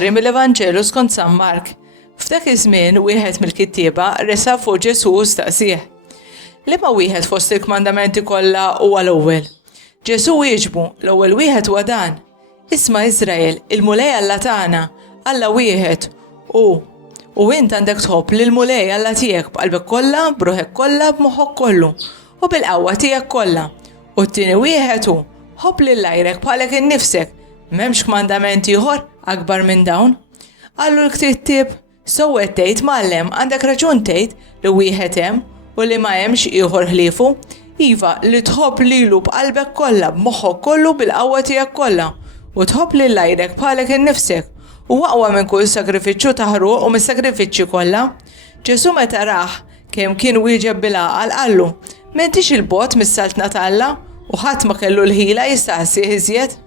qari mill-Evanġelu skont San Mark. F'dak iż-żmien wieħed mill-kittieba resa' fuq Ġesu u staqsih: Liema wieħed fost il-kmandamenti kollha huwa l-ewwel? Ġesu wieġbu: l-ewwel wieħed huwa dan: Isma' Iżrael, il-Mulej Alla tagħna, Alla wieħed u int għandek tħobb lil Mulej Alla tiegħek b'qalbek kollha, b'ruħek kollha, b'moħħok kollu u bil-qawwa tiegħek kollha. U t-tieni wieħed hu: ħobb lil għajrek bħalek innifsek. M'hemmx kmandament ieħor akbar minn dawn. Qallu l-kittieb: sewwed tgħid Mgħallem, għandek raġun tgħid li wieħed hemm u li ma hemmx ieħor ħliefu. Iva, li tħobb lilu b'qalbek kollha, b'moħħok kollu, bil-qawwa tiegħek kollha u tħobb lil għajrek bħalek innifsek u aqwa minn kull sagrifiċċju ta' ħruq u mis-sagrifiċċji kollha. Ġesu meta rah kemm kien wieġeb bil-għaqal qallu: m'intix il-bogħod mis-saltna ta' Alla? U ħadd ma kellu l-ħila jistaqsih iżjed.